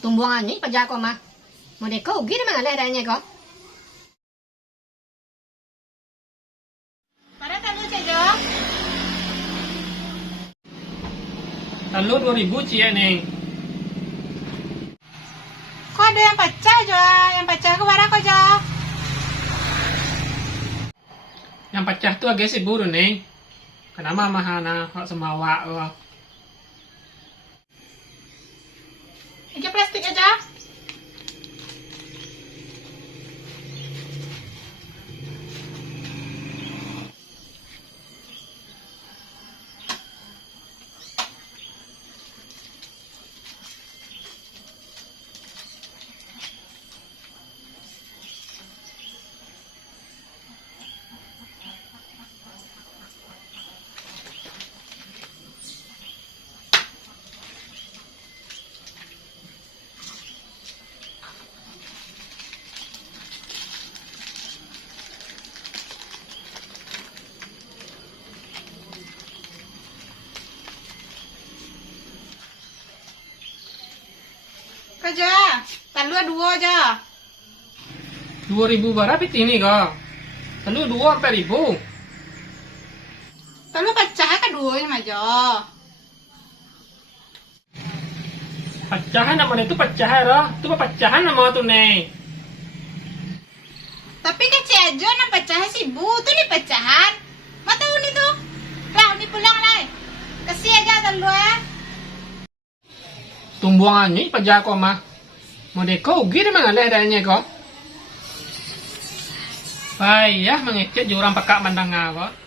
Tumbuhannya pajak ko mah. Mau deko gini mah adanya ko. Para talu saja. Lalu 2000 cie nih. Kok ada yang pecah Jo? Yang pecah ke mana kok Jo? Yang pecah tuh agak sih buru nih. Kenapa mahana kok semawa loh. Ini plastik aja. Kerja, talu dua aja. 2000 berapa ini kok? Lalu 2 sampai 1000. Talu pecah kan dua ini mah Jo. Pecahan namanya itu pecahan loh. Itu pecahan nama tuh nih. Tapi kan si Ajo nang pecah si Bu tuh nih pecahan. Mau tahu nih tuh? Lah, nih pulang lah. Kasih aja talu ya. Tumbuhannya pajak ko mah. Mau deko gini mah adanya kok. Payah mengecek jurang pekak mandang ngawat.